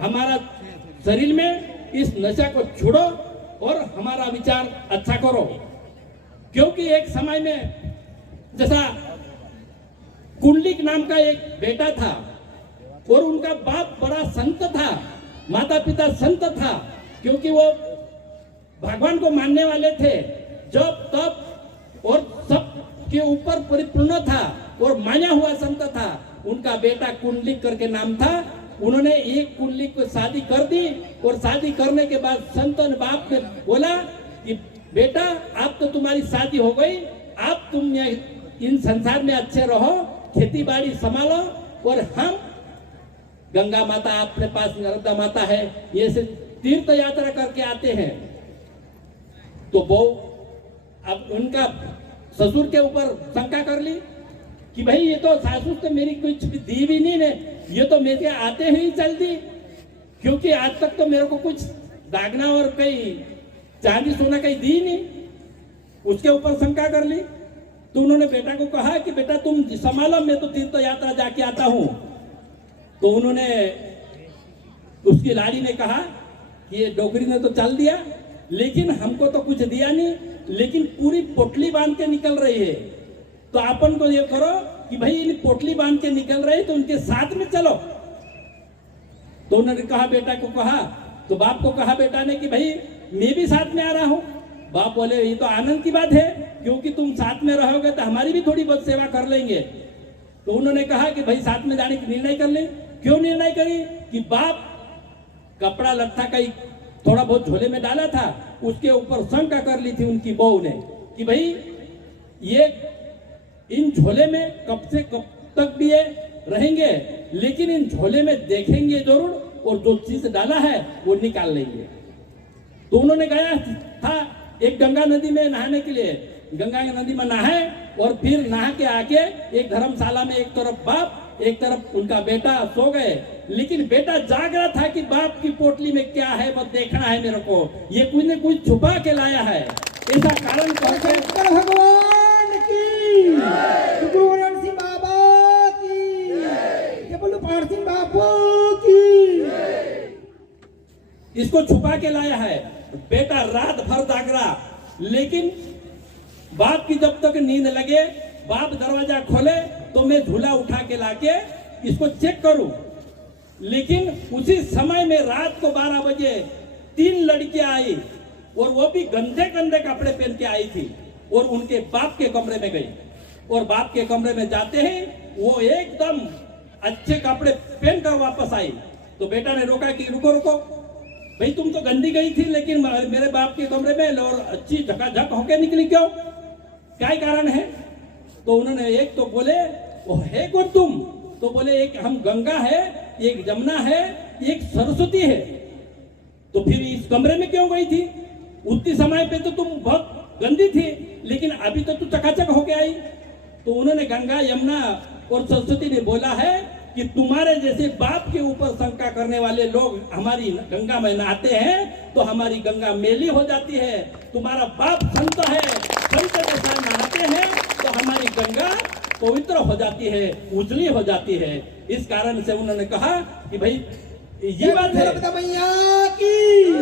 हमारा शरीर में इस नशा को छोड़ो और हमारा विचार अच्छा करो। क्योंकि एक समय में जैसा कुंडलिक नाम का एक बेटा था और उनका बाप बड़ा संत था, माता पिता संत था, क्योंकि वो भगवान को मानने वाले थे, जब तब और सब के ऊपर परिपूर्ण था और माना हुआ संत था। उनका बेटा कुंडलिक करके नाम था। उन्होंने एक कुंडलिक को शादी कर दी और शादी करने के बाद संत ने बाप ने बोला कि बेटा अब तो तुम्हारी शादी हो गई, अब तुम इन संसार में अच्छे रहो, खेती बाड़ी संभालो और हम गंगा माता अपने पास नर्मदा माता है, ये से तीर्थ यात्रा करके आते हैं। तो वो अब उनका ससुर के ऊपर शंका कर ली कि भाई ये तो सासू तो मेरी कुछ दी भी नहीं ने, ये तो मेरे आते ही चल दी, क्योंकि आज तक तो मेरे को कुछ दागना और कहीं चांदी सोना कहीं दी नहीं। उसके ऊपर शंका कर ली। तो उन्होंने बेटा को कहा कि बेटा तुम संभालो, मैं तो तीर्थ यात्रा जाके आता हूं। तो उन्होंने उसकी लाड़ी ने कहा कि ये डोकरी ने तो चल दिया, लेकिन हमको तो कुछ दिया नहीं, लेकिन पूरी पोटली बांध के निकल रही है। तो अपन को ये करो कि भाई इन पोटली बांध के निकल रही तो उनके साथ में चलो। तो उन्होंने कहा बेटा को कहा, तो बाप को कहा बेटा ने कि भाई मैं भी साथ में आ रहा हूं। बाप बोले ये तो आनंद की बात है, क्योंकि तुम साथ में रहोगे तो हमारी भी थोड़ी बहुत सेवा कर लेंगे। तो उन्होंने कहा कि भाई साथ में जाने की निर्णय कर ले। क्यों निर्णय करी कि बाप कपड़ा लत्था कहीं थोड़ा बहुत झोले में डाला था, उसके ऊपर शंका कर ली थी उनकी बहू ने कि भाई ये इन झोले में कब से कब तक भी ये रहेंगे, लेकिन इन झोले में देखेंगे जरूर और जो चीज डाला है वो निकाल लेंगे। तो उन्होंने गया था एक गंगा नदी में नहाने के लिए, गंगा नदी में नहाए और फिर नहा के आके एक धर्मशाला में एक तरफ बाप एक तरफ उनका बेटा सो गए, लेकिन बेटा जाग रहा था कि बाप की पोटली में क्या है वो देखना है मेरे को, ये कुछ न कुछ छुपा के लाया है। ऐसा कारण कहकर भगवान की, गुरु नानक सिंह बाबा की, ये बोलो पार सिंह बापू की, इसको छुपा के लाया है। बेटा रात भर जाग रहा, लेकिन बाप की जब तक नींद लगे, बाप दरवाजा खोले तो मैं झूला उठा के लाके इसको चेक करूं। लेकिन उसी समय में रात को 12 बजे 3 लड़कियां आई और वो भी गंदे गंदे कपड़े पहन के आई थी और उनके बाप के कमरे में गई। और बाप के कमरे में जाते ही वो एकदम अच्छे कपड़े पहन कर वापस आई। तो बेटा ने रोका कि रुको रुको भाई, तुम तो गंदी गई थी, लेकिन मेरे बाप के कमरे में और अच्छी झकाझक होके निकली क्यों, क्या कारण है? तो उन्होंने एक तो बोले वो है कौन तुम? तो बोले एक हम गंगा है, एक जमुना है, एक सरस्वती है। तो फिर इस कमरे में क्यों गई थी? उतनी समय पे तो तुम बहुत गंदी थी, लेकिन अभी तो तू चकाचक होके आई। तो उन्होंने गंगा यमुना और सरस्वती ने बोला है कि तुम्हारे जैसे बाप के ऊपर शंका करने वाले लोग हमारी गंगा में नहाते हैं तो हमारी गंगा मेली हो जाती है। तुम्हारा बाप संत है, संत के साथ नहाते हैं तो हमारी गंगा पवित्र हो जाती है, उजली हो जाती है। इस कारण से उन्होंने कहा कि भाई ये बात है। मैया की,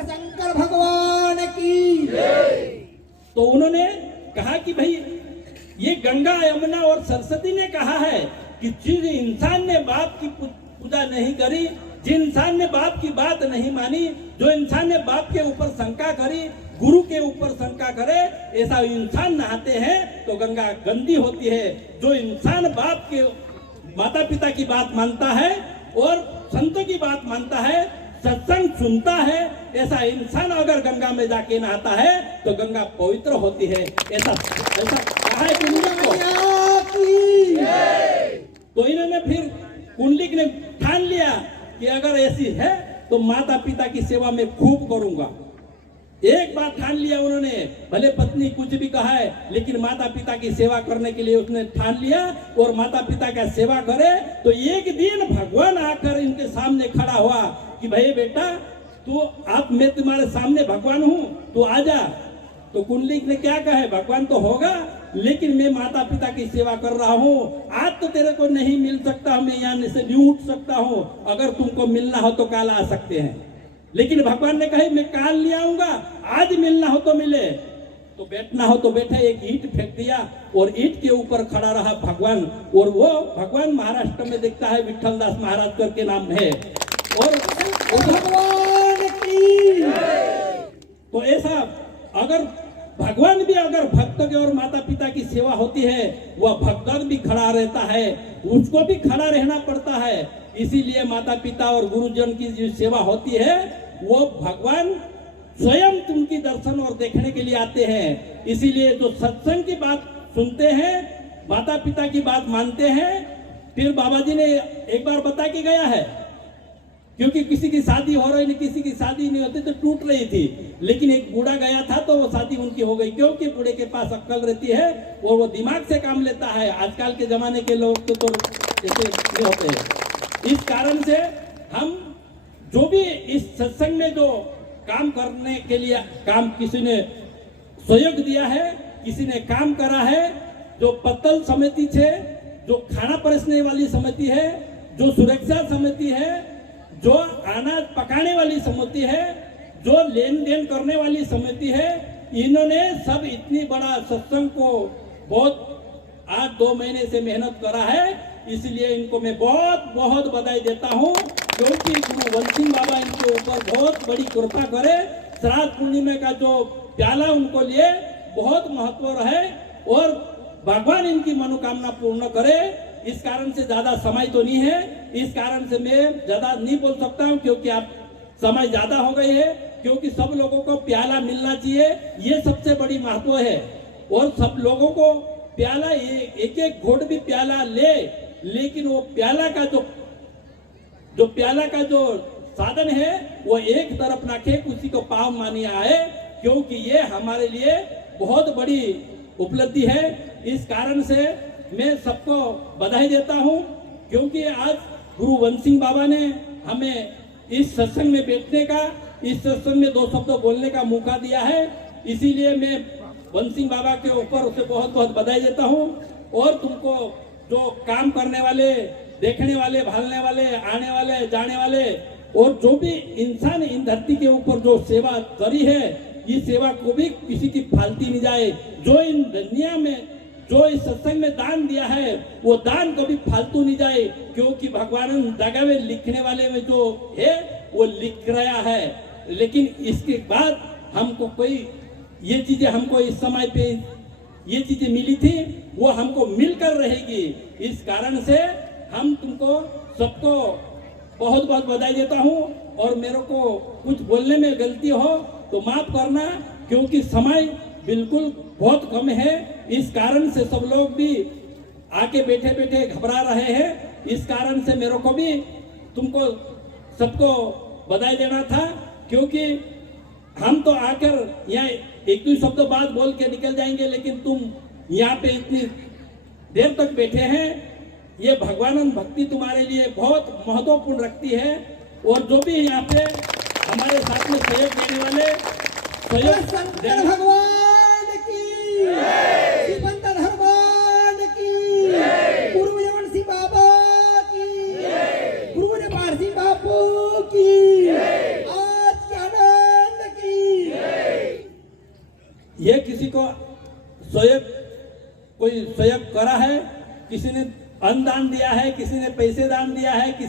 शंकर भगवान की। तो उन्होंने कहा कि भाई ये गंगा यमुना और सरस्वती ने कहा है कि जिस इंसान ने बाप की पूजा नहीं करी, जिन इंसान ने बाप की बात नहीं मानी, जो इंसान ने बाप के ऊपर शंका करी, गुरु के ऊपर शंका करे, ऐसा इंसान नहाते हैं तो गंगा गंदी होती है। जो इंसान बाप के माता पिता की बात मानता है और संतों की बात मानता है, सत्संग सुनता है, ऐसा इंसान अगर गंगा में जाके नहाता है तो गंगा पवित्र होती है। ऐसा कहा है कुंडलिक को। तो इन्होंने फिर कुंडलिक ने ठान लिया कि अगर ऐसी है तो माता पिता की सेवा में खूब करूंगा। एक बार ठान लिया उन्होंने, भले पत्नी कुछ भी कहा है, लेकिन माता पिता की सेवा करने के लिए उसने ठान लिया और माता पिता का सेवा करे। तो एक दिन भगवान आकर इनके सामने खड़ा हुआ कि भाई बेटा तू, अब मैं तुम्हारे सामने भगवान हूं, तू आजा। तो कुंडलिक ने क्या कहा, भगवान तो होगा लेकिन मैं माता पिता की सेवा कर रहा हूँ। आज तो तेरे को नहीं मिल सकता, मैं यहाँ से नहीं उठ सकता हूँ, अगर तुमको मिलना हो तो काल आ सकते हैं। लेकिन भगवान ने कहा मैं काल ले आऊंगा, आज मिलना हो तो मिले, तो बैठना हो तो बैठे। एक ईंट फेंक दिया और ईंट के ऊपर खड़ा रहा भगवान, और वो भगवान महाराष्ट्र में दिखता है, विठलदास महाराज करके नाम है। और भगवान की तो ऐसा अगर भगवान भी अगर भक्त के और माता पिता की सेवा होती है, वह भक्त भी खड़ा रहता है, उसको भी खड़ा रहना पड़ता है। इसीलिए माता पिता और गुरुजन की जो सेवा होती है, वो भगवान स्वयं उनकी दर्शन और देखने के लिए आते हैं। इसीलिए जो सत्संग की बात सुनते हैं, माता पिता की बात मानते हैं। फिर बाबा जी ने एक बार बता के गया है, क्योंकि किसी की शादी हो रही, किसी की शादी नहीं होती तो टूट रही थी, लेकिन एक बूढ़ा गया था तो वो शादी उनकी हो गई, क्योंकि बूढ़े के पास अक्ल रहती है और वो दिमाग से काम लेता है। आजकल के जमाने के लोग तो ऐसे नहीं होते हैं। इस कारण से हम जो भी इस सत्संग में जो काम करने के लिए काम किसी ने सहयोग दिया है, किसी ने काम करा है, जो पत्तल समिति है, जो खाना परोसने वाली समिति है, जो सुरक्षा समिति है, जो अनाज पकाने वाली समिति है, जो लेन देन करने वाली समिति है, इन्होंने सब इतनी बड़ा सत्संग को बहुत आज 2 महीने से मेहनत करा है। इसलिए इनको मैं बहुत बहुत बधाई देता हूँ, क्योंकि गुरु वंशिंग बाबा इनके ऊपर बहुत बड़ी कृपा करे। श्राद्ध पूर्णिमा का जो प्याला उनको लिए बहुत महत्व है और भगवान इनकी मनोकामना पूर्ण करे। इस कारण से ज्यादा समय तो नहीं है, इस कारण से मैं ज्यादा नहीं बोल सकता हूँ, क्योंकि आप समय ज्यादा हो गई है। क्योंकि सब लोगों को प्याला मिलना चाहिए, ये सबसे बड़ी महत्व है। और सब लोगों को प्याला एक एक घोट भी प्याला ले, लेकिन वो प्याला का जो साधन है वो एक तरफ ना खे, उसी को पाव मानी आए, क्योंकि ये हमारे लिए बहुत बड़ी उपलब्धि है। इस कारण से मैं सबको बधाई देता हूं, क्योंकि आज गुरु वंशिंग बाबा ने हमें इस सत्संग में बैठने का, इस सत्संग में 2 शब्द बोलने का मौका दिया है। इसीलिए मैं वंशिंग बाबा के ऊपर उसे बहुत बहुत बधाई देता हूं। और तुमको जो काम करने वाले, देखने वाले, भालने वाले, आने वाले, जाने वाले और जो भी इंसान इन धरती के ऊपर जो सेवा करी है, इस सेवा को भी किसी की फालती नहीं जाए। जो इन दुनिया में जो इस सत्संग में दान दिया है, वो दान कभी फालतू नहीं जाए, क्योंकि भगवान जगह में लिखने वाले में जो है वो लिख रहा है। लेकिन इसके बाद हमको कोई ये चीजें हमको इस समय पे ये चीजें मिली थी, वो हमको मिलकर रहेगी। इस कारण से हम तुमको सबको बहुत बहुत बधाई देता हूँ। और मेरे को कुछ बोलने में गलती हो तो माफ करना, क्योंकि समय बिल्कुल बहुत कम है। इस कारण से सब लोग भी आके बैठे बैठे घबरा रहे हैं। इस कारण से मेरे को भी तुमको सबको बधाई देना था, क्योंकि हम तो आकर यहाँ 1-2 शब्द बात बोल के निकल जाएंगे, लेकिन तुम यहाँ पे इतनी देर तक बैठे हैं, ये भगवान भक्ति तुम्हारे लिए बहुत महत्वपूर्ण रखती है। और जो भी यहाँ पे हमारे साथ में सहयोग देने वाले, शंकर भगवान की, सिकंदर भगवान की, गुरु वंशिंग बाबा की, गुरु नेपाल सिंह बापू की, आज के आनंद की। ये किसी को सहयोग, कोई सहयोग करा है, किसी ने अन्न दान दिया है, किसी ने पैसे दान दिया है, किसी